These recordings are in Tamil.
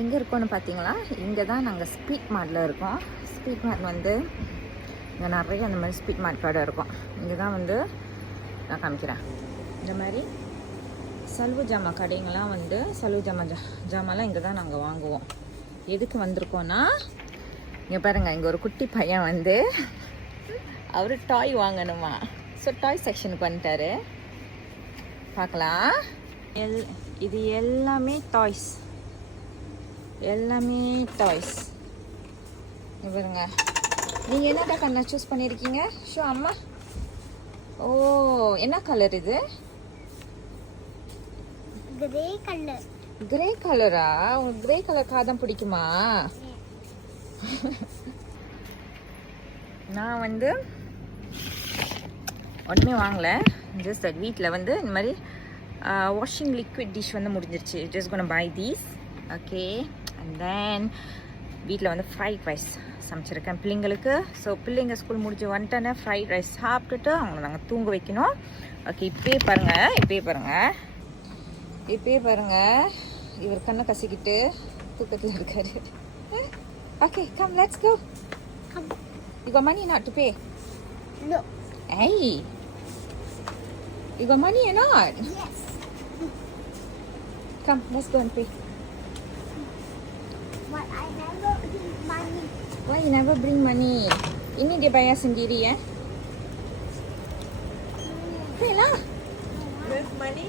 எங்கே இருக்கோன்னு பார்த்தீங்களா, இங்கே தான் நாங்கள் ஸ்பீட் மார்ட்டில் இருக்கோம். ஸ்பீட் மார்ட் வந்து இங்கே நிறைய அந்த மாதிரி ஸ்பீட் மார்ட் கடை இருக்கும். இங்கே தான் வந்து நான் காமிக்கிறேன். இந்த மாதிரி சலுவு ஜாமா கடைங்கெல்லாம் வந்து சலுவு ஜாமாலாம் இங்கே தான் நாங்கள் வாங்குவோம். எதுக்கு வந்திருக்கோன்னா, இங்கே பாருங்கள், இங்கே ஒரு குட்டி பையன் வந்து அவர் டாய் வாங்கணுமா. ஸோ டாய் செக்ஷனுக்கு வந்துட்டாரு. பார்க்கலாம். இது எல்லாமே டாய்ஸ், எல்லாமே டாய்ஸ். பாருங்க, நீங்கள் என்னடா கண்ணா சூஸ் பண்ணியிருக்கீங்க? ஷோ அம்மா. ஓ, என்ன கலர் இது? Grey colour. கிரே கலரா? உங்களுக்கு கிரே கலர் காதம் பிடிக்குமா? நான் வந்து ஒன்றுமே வாங்கலை. ஜஸ்ட் தட் வீட்டில் வந்து இந்த மாதிரி வாஷிங் லிக்விட் டிஷ் வந்து முடிஞ்சிருச்சு. Just gonna buy these. Okay. And then வீட்டில் வந்து ஃப்ரைட் ரைஸ் சமைச்சிருக்கேன் பிள்ளைங்களுக்கு. ஸோ பிள்ளைங்க ஸ்கூல் முடிஞ்சு வந்துட்டேன்னு ஃப்ரைட் ரைஸ் சாப்பிட்டுட்டு அவங்கள நாங்கள் தூங்க வைக்கணும். ஓகே, இப்போயே பாருங்கள், இப்போயே பாருங்கள், இவர் கண்ணை கசிக்கிட்டு தூக்கத்தில் இருக்காரு. Okay, come let's go. You got money not to pay? No. Hey, you got money or not? Yes. Come, let's go and pay. But I never bring money. Why you never bring money? Ini dia bayar sendiri ya? Pay lah. You have money?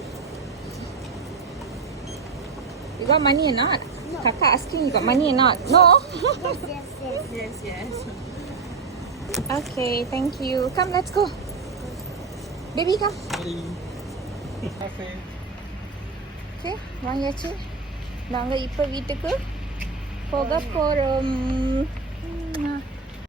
You got money or not? No. Kakak asking you got money or not? No? Yes. Okay, thank you. Come, let's go. Baby, come. Okay, வாங்கியாச்சு. நாங்கள் இப்போ வீட்டுக்கு போக போகிறோம்.